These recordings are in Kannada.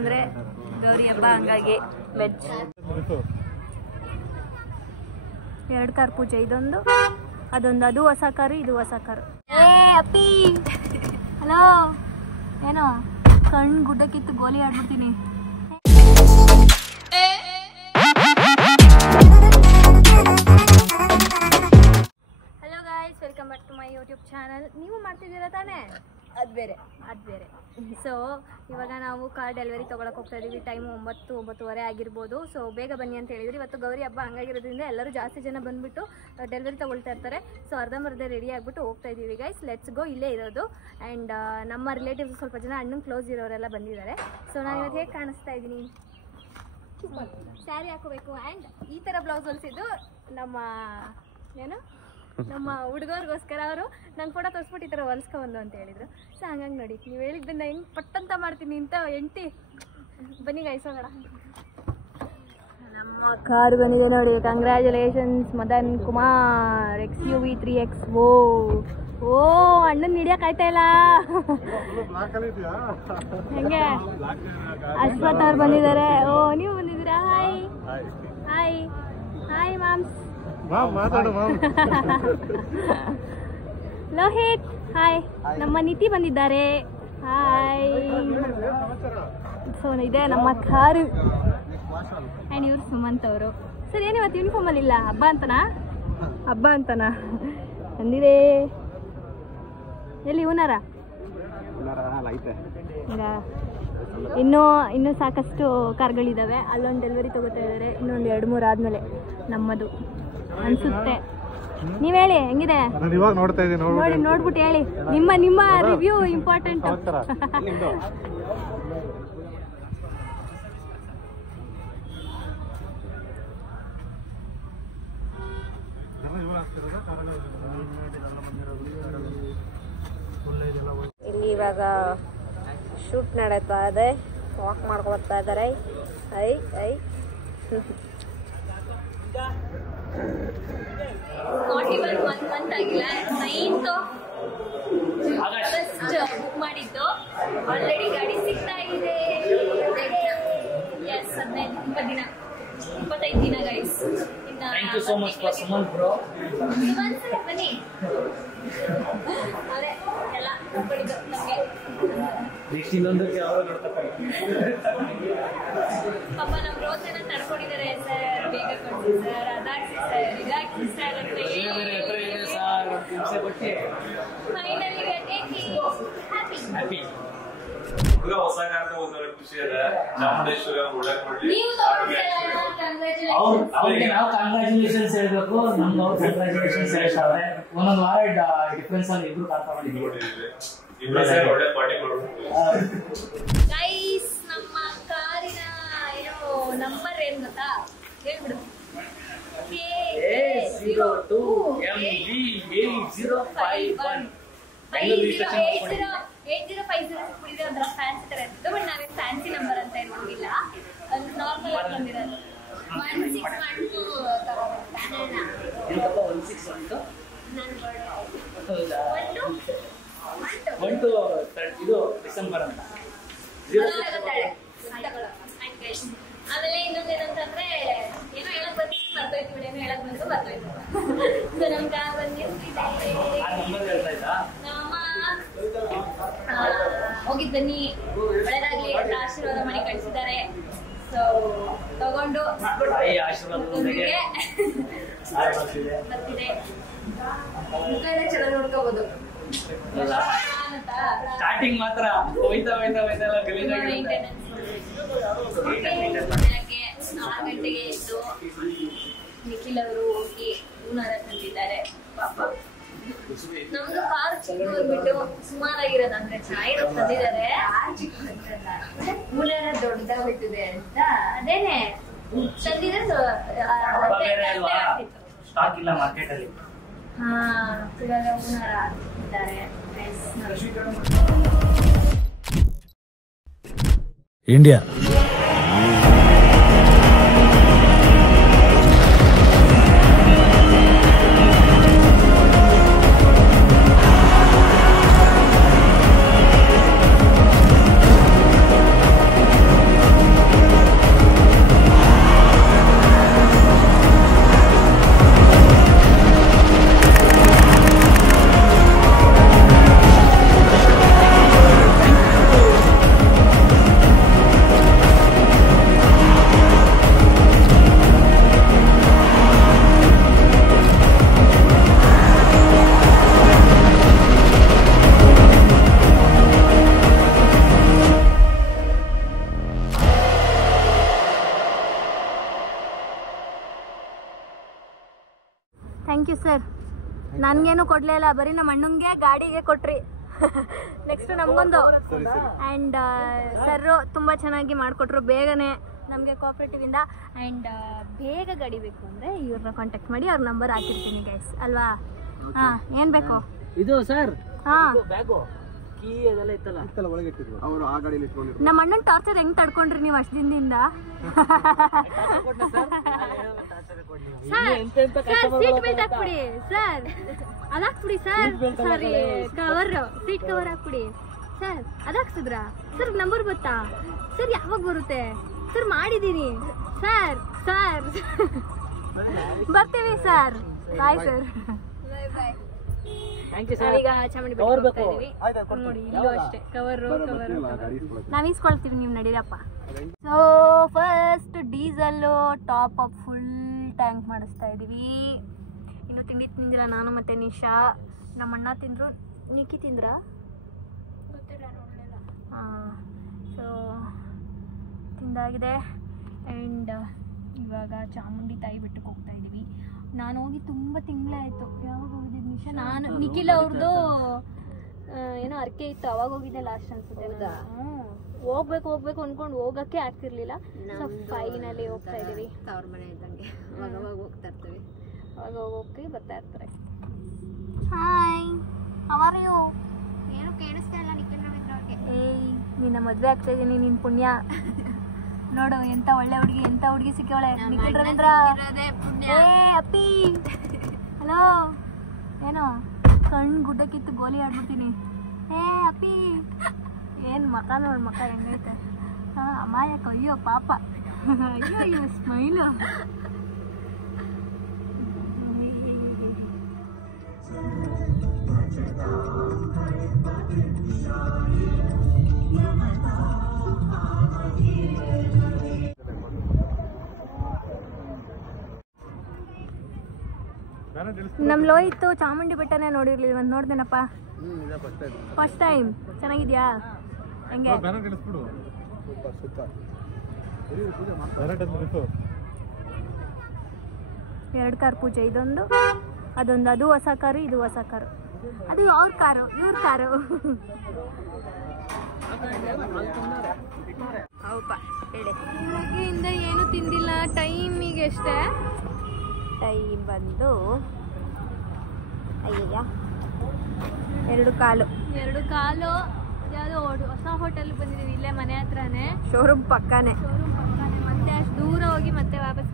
ಯಾಕಂದ್ರೆ ಗೌರಿ ಹಬ್ಬ ಹಂಗಾಗಿ ವೆಜ್. 2 ಕಾರ್ ಪೂಜೆ, ಇದೊಂದು ಅದೊಂದು, ಅದು ಹೊಸ ಕಾರು ಇದು ಹೊಸ ಕಾರು. ಏ ಅಪ್ಪಿ ಹಲೋ, ಏನೋ ಕಣ್ಣು ಗುಡ್ಡಕ್ಕಿತ್ತು ಗೋಲಿ ಆಡ್ಬಿಡ್ತೀನಿ. Hello guys, welcome back to my YouTube channel. ನೀವು ಮಾಡ್ತಿದ್ದೀರಾ ತಾನೇ? ಅದು ಬೇರೆ. ಸೊ ಇವಾಗ ನಾವು ಕಾರ್ ಡೆಲಿವರಿ ತೊಗೊಳಕ್ಕೆ ಹೋಗ್ತಾ ಇದ್ದೀವಿ. ಟೈಮು 9-9:30 ಆಗಿರ್ಬೋದು. ಸೊ ಬೇಗ ಬನ್ನಿ ಅಂತ ಹೇಳಿದ್ರಿ. ಇವತ್ತು ಗೌರಿ ಹಬ್ಬ ಹಂಗಾಗಿರೋದ್ರಿಂದ ಎಲ್ಲರೂ ಜಾಸ್ತಿ ಜನ ಬಂದುಬಿಟ್ಟು ಡೆಲಿವರಿ ತೊಗೊಳ್ತಾ ಇರ್ತಾರೆ. ಸೊ ಅರ್ಧಂಬರ್ಧ ರೆಡಿ ಆಗಿಬಿಟ್ಟು ಹೋಗ್ತಾ ಇದ್ದೀವಿ ಗೈಸ್. Let's go. ಇಲ್ಲೇ ಇರೋದು. ಆ್ಯಂಡ್ ನಮ್ಮ ರಿಲೇಟಿವ್ಸ್ ಸ್ವಲ್ಪ ಜನ ಅಣ್ಣನ ಕ್ಲೋಸ್ ಇರೋರೆಲ್ಲ ಬಂದಿದ್ದಾರೆ. ಸೊ ನಾನು ಇವತ್ತು ಹೇಗೆ ಕಾಣಿಸ್ತಾ ಇದ್ದೀನಿ, ಸ್ಯಾರಿ ಹಾಕೋಬೇಕು. ಆ್ಯಂಡ್ ಈ ಥರ ಬ್ಲೌಸ್ ಹೊಲಿಸಿದ್ದು ನಮ್ಮ ಹುಡುಗರಿಗೋಸ್ಕರ. ಅವರು ನಂಗೆ ಫೋಟೋ ತೋರಿಸ್ಬಿಟ್ಟು ಈ ಥರ ಹೊಲಿಸ್ಕೊಂಡು ಅಂತ ಹೇಳಿದರು. ಸೊ ಹಂಗಾಗಿ ನೋಡಿ, ನೀವು ಹೇಳಿದ್ದನ್ನ ಹೆಂಗೆ ಪಟ್ಟಂತ ಮಾಡ್ತೀನಿ ಅಂತ ಎಂಟಿ. ಬನ್ನಿ ಗೈಸ್ ಹೋಗೋಣ. ನಮ್ಮ ಕಾರು ಬಂದಿದೆ ನೋಡಿ. Congratulations Madan Kumar XUV 3X. ಓ ಅಣ್ಣನ ಹಿಡಿಯಕ್ಕೆ ಆಯ್ತಾ ಇಲ್ಲ. ಹೆಂಗೆ ಅಶ್ವಥ್ ಅವ್ರು ಬಂದಿದ್ದಾರೆ. ಓ ನೀವು ಬಂದಿದ್ದೀರಾ? Hi hi hi ma'am. Lohith hi. ನಮ್ಮ ನಿತಿ ಬಂದಿದ್ದಾರೆ. ಹಾಯ್. ಸೊ ಇದೆ ನಮ್ಮ ಕಾರು. ಆ್ಯಂಡ್ ಇವ್ರು ಸುಮಂತ್ ಅವರು. ಸರ್ ಏನು ಇವತ್ತು ಯೂನಿಫಾರ್ಮಲ್ಲಿ ಇಲ್ಲ? ಹಬ್ಬ ಅಂತನಾ ಬಂದಿದೆ. ಎಲ್ಲಿ ಇವನಾರ? ಇನ್ನೂ ಸಾಕಷ್ಟು ಕಾರ್ಗಳಿದ್ದಾವೆ. ಅಲ್ಲೊಂದು ಡೆಲಿವರಿ ತೊಗೋತಾ ಇದ್ದಾರೆ. ಇನ್ನೊಂದು 2-3 ಆದಮೇಲೆ ನಮ್ಮದು ಅನಿಸುತ್ತೆ. ನೀವು ಹೇಳಿ ಹೆಂಗಿದೆ ನೋಡಿ, ನೋಡ್ಬಿಟ್ಟು ಹೇಳಿ. ನಿಮ್ಮ ರಿವ್ಯೂ ಇಂಪಾರ್ಟೆಂಟ್. ಇಲ್ಲಿ ಇವಾಗ ಶೂಟ್ ನಡೀತಾ ಇದೆ. ವಾಕ್ ಮಾಡ್ಕೊಳ್ತಾ ಇದ್ದಾರೆ. ಐ 1 ಮಂತ್ ಆಗಿಲ್ಲ. 9th ಆಗಸ್ಟ್ ಬುಕ್ ಮಾಡಿದ್ದು. ಆಲ್ರೆಡಿ ಗಾಡಿ ಸಿಗ್ತಾ ಇದೆ. ಎಸ್ 25 ದಿನ guys. Thank you so much for Suman bro. ಬನ್ನಿ. ಅದೇ ಎಲ್ಲ ನೋಡ್ಕೊಂಡಿದ್ದು ನಮಗೆ. ಪಾಪ ನಮ್ಮ ರೋಜನ ತಡ್ಕೊಂಡಿದ್ದಾರೆ ಸರ್. ಬೇಗ ಕೊಡ್ಸಿ ಸರ್, ಅದಾಗ್ಸಿ ಸರ್, ಇದಾಗ್ಸಿ ಸರ್ ಅಂತ ಫೈನಲಿ ಹ್ಯಾಪಿ. ಹೊಸ ಕಾರಣ ಖುಷಿ ಅದ. ಚಾಮುಂಡೇಶ್ವರಿ ನಾವು ಕಂಗ್ರಾಚುಲೇಷನ್ಸ್ ಹೇಳ್ಬೇಕು. ನಮ್ಗೆ ಅವ್ರು ಕಂಗ್ರಾಚುಲೇಷನ್ಸ್ ಹೇಳ್ತಾರೆ. ಒಂದೊಂದು ವಾರ ಡಿಫ್ರೆನ್ಸ್ ಅಲ್ಲಿ ಇಬ್ರು ಕಾರ್ ತಗೊಂಡಿದ್ದೀವಿ. ಒಳ್ಳೆ ಪಾರ್ಟಿ ಮಾಡೋದು ಗೈಸ್. ನಮ್ಮ ಕಾರಿನ ಏನೋ ನಂಬರ್ ಏನ್ ಗೊತ್ತಾ? ಹೇಳ್ಬಿಡು. A02 MV8051. 8050 ಸಿಕ್ಕಿದೆ. ಒಂಥರ ಫ್ಯಾನ್ಸಿ ತರ ಇತ್ತು. ಬಟ್ ನಾವೇನು ಫ್ಯಾನ್ಸಿ ನಂಬರ್ ಅಂತ ಏನು ಹೋಗಿಲ್ಲ. ಅದು ನಾರ್ಮಲ್ ಆಗಿ ಬಂದಿರೋದು. 1612 ಇದು ಡಿಸೆಂಬರ್ ಅಂತ. ಆಮೇಲೆ ಇನ್ನೊಂದು ಏನಂತಂದ್ರೆ, ಏನೋ ಹೇಳಕ್ ಬರ್ತೋಯ್ತು ಬಿಡಿ. ಏನೋ ಹೇಳಕ್ ಬಂದ್ರು ಬರ್ತೋಯ್ತು. ಸೊ ನಮ್ ಕಾರ್ ಬಂದಿರ್ತಿದೆ. ನಮ್ಮಮ್ಮ ಹೋಗಿದ್ ಬನ್ನಿ ಒಳ್ಳೇದಾಗ್ಲಿ ಅಂತ ಆಶೀರ್ವಾದ ಮಾಡಿ ಕಳಿಸಿದ್ದಾರೆ. ಸೊ ತಗೊಂಡು ಬರ್ತಿದೆ. ಚೆನ್ನಾಗಿ ನೋಡ್ಕೋಬಹುದು. ಸ್ಟಾರ್ಟಿಂಗ್ ಮಾತ್ರ ಹೋಯ್ತಾ ಬೆಳಗ್ಗೆ 6 ಗಂಟೆಗೆ ಎದ್ದು ನಿಖಿಲ್ ಅವರು ಹೋಗಿ ಹೂನಾರ ತಂದಿದ್ದಾರೆ. ಪಾಪ ನಮ್ದು ಕಾರ್ ಚಿಕ್ಕಬಿಟ್ಟು ಸುಮಾರಾಗಿರೋದು. ಅಂದ್ರೆ ಚೆನ್ನಾಗಿರೋದು ತಂದಿದ್ದಾರೆ. ಹೂನಾರ ದೊಡ್ಡದಾಗ್ಬಿಟ್ಟಿದೆ ಅಂತ ಅದೇನೆ ತಂದಿದ್ರೆ ಸ್ಟಾಕ್ ಇಲ್ಲ ಮಾರ್ಕೆಟ್ ಅಲ್ಲಿ. ಇವಾಗ ಹೂನಾರ ಹಾಕಿದ್ದಾರೆ. India thank you sir. ನನಗೇನು ಕೊಡಲೇ ಇಲ್ಲ, ಬರೀ ನಮ್ಮ ಅಣ್ಣಂಗೆ ಗಾಡಿಗೆ ಕೊಟ್ರಿ. ನೆಕ್ಸ್ಟ್ ನಮಗೊಂದು ಆ್ಯಂಡ್ ಸರ್ರು ತುಂಬ ಚೆನ್ನಾಗಿ ಮಾಡಿಕೊಟ್ರು ಬೇಗನೆ ನಮಗೆ ಕೋಆಪ್ರೇಟಿವಿಂದ. ಆ್ಯಂಡ್ ಬೇಗ ಗಾಡಿ ಬೇಕು ಅಂದರೆ ಇವ್ರನ್ನ ಕಾಂಟ್ಯಾಕ್ಟ್ ಮಾಡಿ ಅವ್ರ ನಂಬರ್ ಹಾಕಿರ್ತೀನಿ ಗೈಸ್ ಅಲ್ವಾ. ಹಾಂ ಏನು ಬೇಕು ಇದು ಸರ್? ಹಾಂ ಬ್ಯಾಗು ಕೀ ಅದೆಲ್ಲ ಇತ್ತಲ್ಲ ಒಳಗೆ ಇಟ್ಟಿದ್ರು ಅವರು ಆ ಗಾಡಿಯಲ್ಲಿ ಇಟ್ಕೊಂಡಿದ್ರು. ನಮ್ಮ ಅಣ್ಣನ ಟಾರ್ಚರ್ ಹೆಂಗ್ ತಡ್ಕೊಂಡ್ರಿ ನೀವು ಅಷ್ಟು ದಿನದಿಂದ? ಸೀಟ್ ಬೆಲ್ಟ್ ಹಾಕ್ಬಿಡಿ ಸರ್, ಅದಾಕ್ಬಿಡಿ sir. Sorry cover, seat cover ಹಾಕ್ಬಿಡಿ ಸರ್. ಅದಾಕ್ಸಿದ್ರಾ ಸರ್? ನಂಬರ್ ಗೊತ್ತಾ ಸರ್? ಯಾವಾಗ ಬರುತ್ತೆ ಸರ್? ಮಾಡಿದ್ದೀನಿ ಸರ್. ಸರ್ ಬರ್ತೀವಿ ಸರ್. Bye sir. ನಾವೀಗ ಚಾಮುಂಡಿ ಬೆಟ್ಟ ಹೋಗ್ತಾ ಇದೀವಿ. ನೋಡಿ ಇಲ್ಲೂ ಅಷ್ಟೇ ಕವರ್ ನಾವ್ ಈಸ್ಕೊಳ್ತೀವಿ, ನೀವು ನಡೀರಪ್ಪ. So first diesel top up full tank ಮಾಡಿಸ್ತಾ ಇದೀವಿ. ಇನ್ನು ತಿಂಡಿ ತಿಂದಿಲ್ಲ ನಾನು ಮತ್ತೆ ನಿಶಾ. ನಮ್ಮ ಅಣ್ಣ ತಿಂದ್ರು, ನಿಕ್ಕಿ ತಿಂದ್ರ? ಹಾಂ, ಸೊ ತಿಂದಾಗಿದೆ. ಆ್ಯಂಡ್ ಇವಾಗ ಚಾಮುಂಡಿ ತಾಯಿ ಬೆಟ್ಟಕ್ಕೆ ಹೋಗ್ತಾ ಇದ್ದೀವಿ. ನಾನು ಹೋಗಿ ತುಂಬ ತಿಂಗಳೇ ಆಯಿತು. ಯಾವಾಗ ಹೋಗಿದ್ದೆ ನಿಶಾ? ನಾನು ನಿಖಿಲ್ ಅವ್ರದ್ದು ಏನೋ ಅರ್ಕೆ ಇತ್ತು, ಅವಾಗ ಹೋಗಿದ್ದೆ ಲಾಸ್ಟ್ ಅನ್ಸುತ್ತೆ. ಹೋಗ್ಬೇಕು ಅಂದ್ಕೊಂಡು ಹೋಗೋಕ್ಕೆ ಆಗ್ತಿರ್ಲಿಲ್ಲ. ಸೊ ಫೈನಲಿ ಹೋಗ್ತಾ ಇದ್ದೀವಿ. ಅವ್ರ ಮನೆ ಇದ್ದಂಗೆ ಅವಾಗ ಹೋಗ್ತಾ ಇರ್ತೀವಿ, ಅವಾಗ ಹೋಗೋಕ್ಕೆ ಬರ್ತಾ ಇರ್ತಾರೆ. Hi, how are you? ಏನು ಕೇಳಿಸ್ತಾ ಇಲ್ಲ ನಿಖಿಲ್ ರವೀಂದ್ರ ಅವ್ರಿಗೆ. ಏಯ್, ನಿನ್ನ ಮದುವೆ ಆಗ್ತಾ ಇದ್ದೀನಿ, ನಿನ್ನ ಪುಣ್ಯ ನೋಡು. ಎಂತ ಒಳ್ಳೆ ಹುಡುಗಿ, ಎಂತ ಹುಡುಗಿ ಸಿಕ್ಕವಳೆ. ನಿಖಿಲ್ ರವೀಂದ್ರ. ಏ ಅಪ್ಪಿ, ಹಲೋ. ಏನೋ ಕಣ್ಣು ಗುಡ್ಡ ಕಿತ್ತು ಗೋಲಿ ಆಡ್ಬಿಡ್ತೀನಿ. ಏ ಅಪ್ಪಿ, ಏನು ಮಕ ನೋಡು, ಮಕ ಹೆಂಗೈತೆ. ಹಾಂ, ಅಮಾಯಕ. ಅಯ್ಯೋ ಪಾಪ, ಅಯ್ಯೋ ಸ್ಮೈಲು. ನಮ್ಮ ಲೋಹಿತ್ತು ಚಾಮುಂಡಿ ಬೆಟ್ಟನೇ ನೋಡಿರ್ಲಿಲ್ಲ, ಒಂದು ನೋಡ್ದೇನಪ್ಪ ಫಸ್ಟ್ ಟೈಮ್. ಚೆನ್ನಾಗಿದ್ಯಾ? ಹೆಂಗೆ? 2 ಕಾರ್ ಪೂಜೆ, ಇದೊಂದು ಅದೊಂದು. ಅದು ಹೊಸ ಕಾರು, ಇದು ಹೊಸ ಕಾರು. ಅದು ಅವ್ರ ಕಾರು, ಇವ್ರ ಕಾರು. ಹೌದಾ ಹೇಳಿ. ಇವಾಗಿಂದ ಏನು ತಿಂದಿಲ್ಲ, ಟೈಮಿಗೆ ಅಷ್ಟೇ. ಟೈಮ್ ಬಂದು ಅಯ್ಯಯ್ಯ 2 ಕಾಲು. ಯಾವುದೋ ಹೊಸ ಹೋಟೆಲ್ ಬಂದಿದ್ದೀವಿ, ಇಲ್ಲೇ ಮನೆ ಹತ್ರನೇ, ಶೋರೂಮ್ ಪಕ್ಕನೇ. ಮತ್ತೆ ಅಷ್ಟು ದೂರ ಹೋಗಿ ಮತ್ತೆ ವಾಪಸ್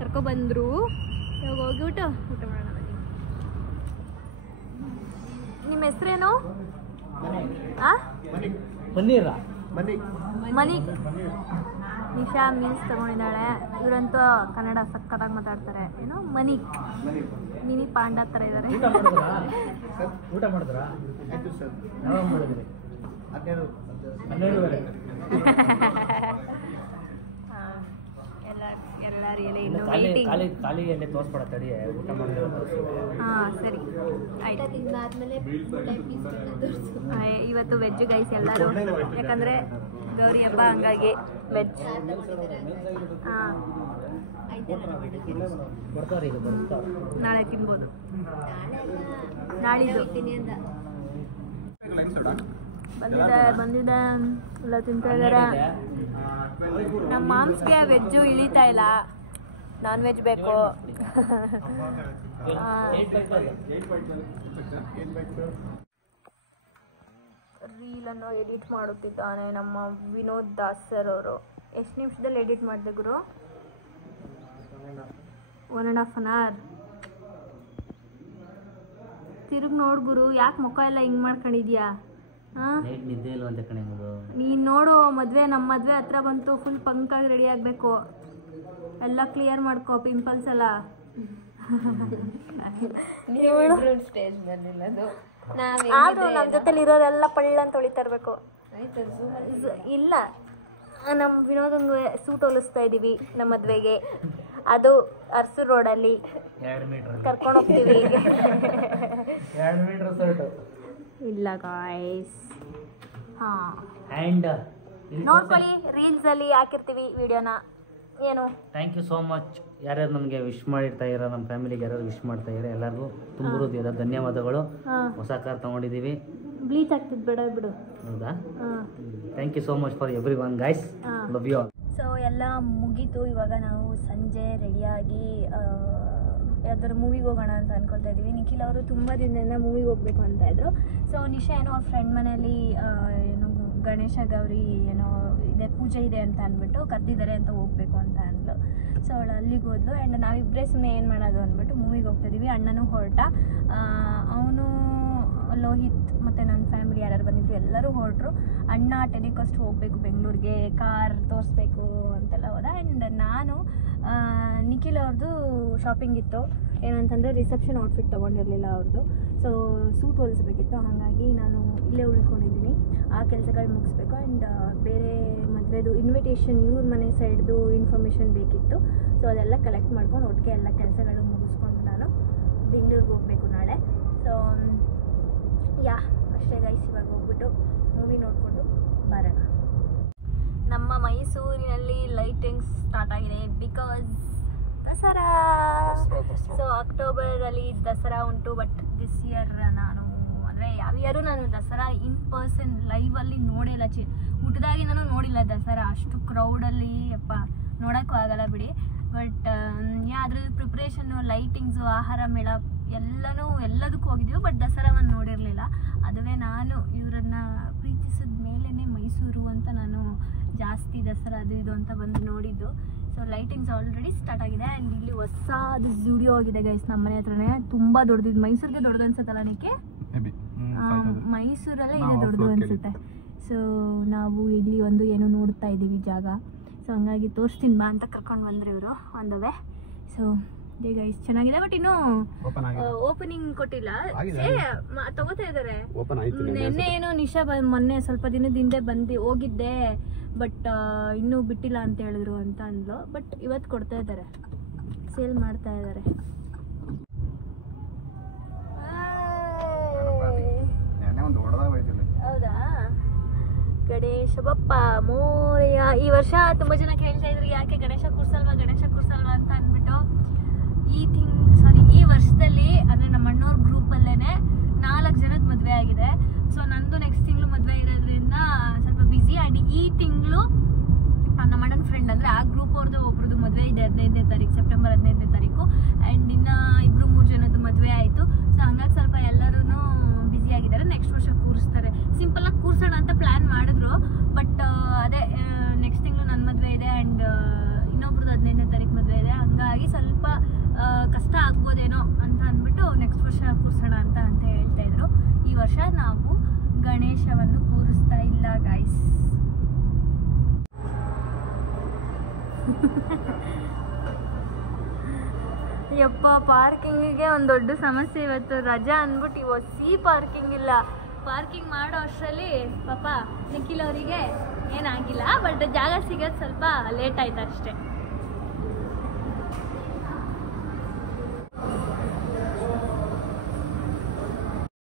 ಕರ್ಕೊಬಂದ್ರು. ಇವಾಗ ಹೋಗಿ ಊಟ ಮಾಡೋಣ ಬನ್ನಿ. ನಿಮ್ಮ ಹೆಸರೇನು? ಮನಿಕ್. ನಿಶಾ ಮೀನ್ಸ್ ತಗೊಂಡಿದ್ದಾಳೆ. ಇವರಂತೂ ಕನ್ನಡ ಸಕ್ಕತ್ತಾಗಿ ಮಾತಾಡ್ತಾರೆ. ಏನು ಮನಿಕ್, ಮಿನಿ ಪಾಂಡ ಥರ ಇದ್ದಾರೆ. ಊಟ ಮಾಡಿದ್ರಾ? ಹಾಂ ಸರಿ ಆಯ್ತು. ಇವತ್ತು ವೆಜ್ ಗೈಸ್ ಎಲ್ಲರೂ, ಯಾಕಂದರೆ ಗೌರಿ ಹಬ್ಬ ಹಂಗಾಗಿ ವೆಜ್. ಹಾಂ, ನಾಳೆ ತಿನ್ಬೋದು. ನಾಳಿದ್ದು ಬಂದಿದೆ ಎಲ್ಲ ತಿಂತಾ ಇದ್ದಾರೆ. ನಮ್ಮ ಮಾಮ್ಸ್ಗೆ ವೆಜ್ಜು ಇಳಿತಾ ಇಲ್ಲ, ನಾನ್ ವೆಜ್ ಬೇಕು. ರೀಲನ್ನು ಎಡಿಟ್ ಮಾಡುತ್ತಿದ್ದಾನೆ ನಮ್ಮ ವಿನೋದ್ ದಾಸ್ ಸರ್ ಅವರು. ಎಷ್ಟು ನಿಮಿಷದಲ್ಲಿ ಎಡಿಟ್ ಮಾಡಿದೆ ಗುರು? 1.5 hour. ತಿರುಗಿ ನೋಡು ಗುರು, ಯಾಕೆ ಮುಖ ಎಲ್ಲ ಹಿಂಗೆ ಮಾಡ್ಕೊಂಡಿದ್ಯಾ? ಹಾಂ, ನೀನು ನೋಡು. ನಮ್ಮ ಮದುವೆ ಹತ್ರ ಬಂತು, ಫುಲ್ ಪಂಕಾಗಿ ರೆಡಿ ಆಗಬೇಕು. ಎಲ್ಲ ಕ್ಲಿಯರ್ ಮಾಡ್ಕೋ, ಪಿಂಪಲ್ಸ್ ಎಲ್ಲ. ಸ್ಟೇಜ್ ಬಂದಿಲ್ಲ, ಆದ್ರೂ ನಮ್ಮ ಜೊತೆಲಿ ಇರೋರೆಲ್ಲ ಪಳ್ಳ ಅಂತ ಹೊಳಿತಾ ಇರಬೇಕು. ಇಲ್ಲ, ನಮ್ಮ ವಿನೋದಂಗೆ ಸೂಟ್ ಹೊಲಿಸ್ತಾ ಇದ್ದೀವಿ ನಮ್ಮ ಮದುವೆಗೆ. ಅದು ಅರಸು ರೋಡಲ್ಲಿ ಕರ್ಕೊಂಡು ಹೋಗ್ತೀವಿ. ಇಲ್ಲ ಗಾಯ್ಸ್. ಹಾಂ, ನೋಡ್ಕೊಳ್ಳಿ, ರೀಲ್ಸಲ್ಲಿ ಹಾಕಿರ್ತೀವಿ ವಿಡಿಯೋನ. ಏನು ಥ್ಯಾಂಕ್ ಯು ಸೋ ಮಚ್. ಯಾರ್ಯಾರು ನಮಗೆ ವಿಶ್ ಮಾಡಿರ್ತಾ ಇರೋ ನಮ್ಮ ಫ್ಯಾಮಿಲಿಗೆ ಯಾರು ವಿಶ್ ಮಾಡ್ತಾ ಇರೋ ಎಲ್ಲರಿಗೂ ತುಂಬ ಹೃದಯದ ಧನ್ಯವಾದಗಳು. ಹೊಸ ಕಾರ್ ತೊಗೊಂಡಿದ್ದೀವಿ. ಬ್ಲೀಚ್ ಆಗ್ತಿದ್ದು ಬೇಡ ಬಿಡು. ಹೌದಾ? Thank you so much for everyone guys. Love you all. So ಎಲ್ಲ ಮುಗೀತು. ಇವಾಗ ನಾವು ಸಂಜೆ ರೆಡಿಯಾಗಿ ಯಾವ್ದಾದ್ರು ಮೂವಿಗೆ ಹೋಗೋಣ ಅಂತ ಅಂದ್ಕೊಳ್ತಾ ಇದ್ದೀವಿ. ನಿಖಿಲ್ ಅವರು ತುಂಬ ದಿನದಿಂದ ಮೂವಿಗೆ ಹೋಗ್ಬೇಕು ಅಂತ ಇದ್ರು. ಸೊ ನಿಶಾ ಏನೋ ಅವ್ರ ಫ್ರೆಂಡ್ ಮನೇಲಿ ಏನೋ ಗಣೇಶ ಗೌರಿ ಏನೋ ಇದೆ ಪೂಜೆ ಇದೆ ಅಂತ ಅಂದ್ಬಿಟ್ಟು ಕರೆದಿದ್ದಾರೆ ಅಂತ ಹೋಗ್ಬೇಕು ಅಂತ ಅಂದ್ಲು. ಸೊ ಅವಳು ಅಲ್ಲಿಗೆ ಹೋದ್ಲು. ಆ್ಯಂಡ್ ನಾವಿಬ್ಬರೇ ಸುಮ್ಮನೆ ಏನು ಮಾಡೋದು ಅಂದ್ಬಿಟ್ಟು ಮೂವಿಗೆ ಹೋಗ್ತಾಯಿದ್ದೀವಿ. ಅಣ್ಣನೂ ಹೊರಟ, ಅವನು ಲೋಹಿತ್ ಮತ್ತು ನನ್ನ ಫ್ಯಾಮಿಲಿ ಯಾರ್ಯಾರು ಬಂದಿದ್ರು ಎಲ್ಲರೂ ಹೊರಟರು. ಅಣ್ಣ ಟೆಲಿಕಾಸ್ಟ್ ಹೋಗಬೇಕು ಬೆಂಗಳೂರಿಗೆ, ಕಾರ್ ತೋರಿಸ್ಬೇಕು ಅಂತೆಲ್ಲ ಹೋದ. ಆ್ಯಂಡ್ ನಾನು ನಿಖಿಲ್ ಅವ್ರದ್ದು ಶಾಪಿಂಗ್ ಇತ್ತು. ಏನಂತಂದರೆ ರಿಸೆಪ್ಷನ್ ಔಟ್ಫಿಟ್ ತೊಗೊಂಡಿರಲಿಲ್ಲ ಅವ್ರದ್ದು. ಸೊ ಸೂಟ್ ಹೊಲಿಸ್ಬೇಕಿತ್ತು, ಹಾಗಾಗಿ ನಾನು ಇಲ್ಲೇ ಉಳ್ಕೊಂಡಿದ್ದೀನಿ. ಆ ಕೆಲಸಗಳು ಮುಗಿಸ್ಬೇಕು. ಆ್ಯಂಡ್ ಬೇರೆ ಮದುವೆದು ಇನ್ವಿಟೇಷನ್ ಇವ್ರ ಮನೆ ಸೈಡ್ದು ಇನ್ಫಾರ್ಮೇಷನ್ ಬೇಕಿತ್ತು. ಸೊ ಅದೆಲ್ಲ ಕಲೆಕ್ಟ್ ಮಾಡ್ಕೊಂಡು ಒಟ್ಟಿಗೆ ಎಲ್ಲ ಕೆಲಸಗಳು ಮುಗಿಸ್ಕೊಂಡು ನಾನು ಬೆಂಗಳೂರಿಗೆ ಹೋಗಬೇಕು ನಾಳೆ. ಸೊ ಅಷ್ಟೇ ಗೈಸ್, ಇವಾಗ ಹೋಗ್ಬಿಟ್ಟು ಮೂವಿ ನೋಡಿಕೊಂಡು ಬರೋಣ. ನಮ್ಮ ಮೈಸೂರಿನಲ್ಲಿ ಲೈಟಿಂಗ್ಸ್ ಸ್ಟಾರ್ಟ್ ಆಗಿದೆ ಬಿಕಾಸ್ ದಸರಾ. ಸೊ ಅಕ್ಟೋಬರಲ್ಲಿ ದಸರಾ ಉಂಟು. ಬಟ್ ದಿಸ್ ಇಯರ್ ನಾನು ಅಂದರೆ ಯಾವ ಇಯರು ನಾನು ದಸರಾ ಇನ್ ಪರ್ಸನ್ ಲೈವಲ್ಲಿ ನೋಡಿಲ್ಲ. ಹುಟ್ಟಿದಾಗಿ ನಾನು ನೋಡಿಲ್ಲ ದಸರಾ. ಅಷ್ಟು ಕ್ರೌಡಲ್ಲಿ ಅಪ್ಪ ನೋಡೋಕ್ಕೂ ಆಗಲ್ಲ ಬಿಡಿ. ಬಟ್ ಅದ್ರ ಪ್ರಿಪ್ರೇಷನ್ನು, ಲೈಟಿಂಗ್ಸು, ಆಹಾರ ಮೇಳ ಎಲ್ಲದಕ್ಕೂ ಹೋಗಿದ್ದೀವಿ. ಬಟ್ ದಸರಾ ಒಂದು ನೋಡಿರಲಿಲ್ಲ. ಅದುವೇ ನಾನು ಇವರನ್ನು ಪ್ರೀತಿಸಿದ ಮೇಲೇ ಮೈಸೂರು ಅಂತ ನಾನು ಜಾಸ್ತಿ ದಸರಾ ಅದು ಇದು ಅಂತ ಬಂದು ನೋಡಿದ್ದು. ಸೊ ಲೈಟಿಂಗ್ಸ್ ಆಲ್ರೆಡಿ ಸ್ಟಾರ್ಟ್ ಆಗಿದೆ. ಆ್ಯಂಡ್ ಇಲ್ಲಿ ಹೊಸದು ಸ್ಟುಡಿಯೋ ಆಗಿದೆ ಗೈಸ್ ನಮ್ಮ ಮನೆ ಹತ್ರನೇ. ತುಂಬ ದೊಡ್ಡದಿದ್ದು. ಮೈಸೂರಿಗೆ ದೊಡ್ಡದು ಅನ್ಸುತ್ತಲ್ಲ ನಿಕ್ಕೆ? ಮೈಸೂರಲ್ಲೇ ಇದೆ ದೊಡ್ಡದು ಅನಿಸುತ್ತೆ. ಸೊ ನಾವು ಇಲ್ಲಿ ಒಂದು ಏನೋ ನೋಡ್ತಾ ಇದ್ದೀವಿ ಜಾಗ. ಸೊ ಹಂಗಾಗಿ ತೋರಿಸ್ತೀನಿ ಬಾ ಅಂತ ಕರ್ಕೊಂಡು ಬಂದರು ಇವರು on the way. So guys ಚೆನ್ನಾಗಿದೆ. ಬಟ್ ಇನ್ನೂ ಓಪನಿಂಗ್ ಕೊಟ್ಟಿಲ್ಲ. ತಗೋತಾ ಇದ್ದಾರೆ. ನಿನ್ನೆ ಏನೋ ನಿಶಾ ಮೊನ್ನೆ ಸ್ವಲ್ಪ ದಿನದ ಹಿಂದೆ ಹೋಗಿದ್ದೆ, ಬಟ್ ಇನ್ನೂ ಬಿಟ್ಟಿಲ್ಲ ಅಂತ ಹೇಳಿದ್ರು ಅಂತ ಅಂದ್ಲು. ಬಟ್ ಇವತ್ತು ಕೊಡ್ತಾ ಇದ್ದಾರೆ, ಸೇಲ್ ಮಾಡ್ತಾ ಇದ್ದಾರೆ. ಹೌದಾ? ಗಣೇಶ ಬಪ್ಪ ಮೋರೆಯ. ಈ ವರ್ಷ ತುಂಬ ಜನ ಕೇಳ್ತಾ ಇದ್ರು ಯಾಕೆ ಗಣೇಶ ಕೂರ್ಸಲ್ವಾ ಅಂತ ಅಂದ್ಬಿಟ್ಟು. ಈ ವರ್ಷದಲ್ಲಿ ಅಂದರೆ ನಮ್ಮ ಅಣ್ಣವ್ರ ಗ್ರೂಪಲ್ಲೇ 4 ಜನದ ಮದುವೆ ಆಗಿದೆ. ಸೊ ನಂದು ನೆಕ್ಸ್ಟ್ ತಿಂಗಳು ಮದುವೆ ಇರೋದ್ರಿಂದ ಸ್ವಲ್ಪ ಬ್ಯುಸಿ. ಆ್ಯಂಡ್ ಈ ತಿಂಗಳು ನಮ್ಮ ಅಣ್ಣನ ಫ್ರೆಂಡ್ ಅಂದರೆ ಆ ಗ್ರೂಪ್ ಅವ್ರದ್ದು ಒಬ್ರದ್ದು ಮದುವೆ ಇದೆ 15ನೇ ತಾರೀಕು, ಸೆಪ್ಟೆಂಬರ್ 15ನೇ ತಾರೀಕು. ಆ್ಯಂಡ್ ಇನ್ನು 2-3 ಜನದ್ದು ಮದುವೆ ಆಯಿತು. ಸೊ ಹಂಗಾಗಿ ಸ್ವಲ್ಪ ಎಲ್ಲರೂ ಬ್ಯುಸಿ ಆಗಿದ್ದಾರೆ. ನೆಕ್ಸ್ಟ್ ವರ್ಷ ಕೂರಿಸ್ತಾರೆ. ಸಿಂಪಲಾಗಿ ಕೂರಿಸೋಣ ಅಂತ ಪ್ಲ್ಯಾನ್ ಮಾಡಿದ್ರು. ಬಟ್ ಅದೇ ನೆಕ್ಸ್ಟ್ ತಿಂಗಳು ನನ್ನ ಮದುವೆ ಇದೆ. ಆ್ಯಂಡ್ ಇನ್ನೊಬ್ರದ್ದು 15ನೇ ತಾರೀಕು ಮದುವೆ ಇದೆ. ಹಂಗಾಗಿ ಸ್ವಲ್ಪ ಕಷ್ಟ ಆಗ್ಬೋದೇನೋ ಅಂತ ಅಂದ್ಬಿಟ್ಟು ನೆಕ್ಸ್ಟ್ ವರ್ಷ ಕೂರಿಸೋಣ ಅಂತ ಹೇಳ್ತಾ ಇದ್ರು. ಈ ವರ್ಷ ನಾವು ಗಣೇಶವನ್ನು ಕೂರಿಸ್ತಾ ಇಲ್ಲ ಗೈಸ್. ಯಪ್ಪ, ಪಾರ್ಕಿಂಗಿಗೆ ಒಂದು ದೊಡ್ಡ ಸಮಸ್ಯೆ ಇವತ್ತು. ರಜಾ ಅಂದ್ಬಿಟ್ಟು ಇವತ್ತು ಪಾರ್ಕಿಂಗ್ ಇಲ್ಲ. ಪಾರ್ಕಿಂಗ್ ಮಾಡೋ ಅಷ್ಟರಲ್ಲಿ ಪಾಪ ನಿಖಿಲ್ ಅವರಿಗೆ ಏನಾಗಿಲ್ಲ. ಬಟ್ ಜಾಗ ಸಿಗೋದು ಸ್ವಲ್ಪ ಲೇಟ್ ಆಯ್ತು ಅಷ್ಟೇ.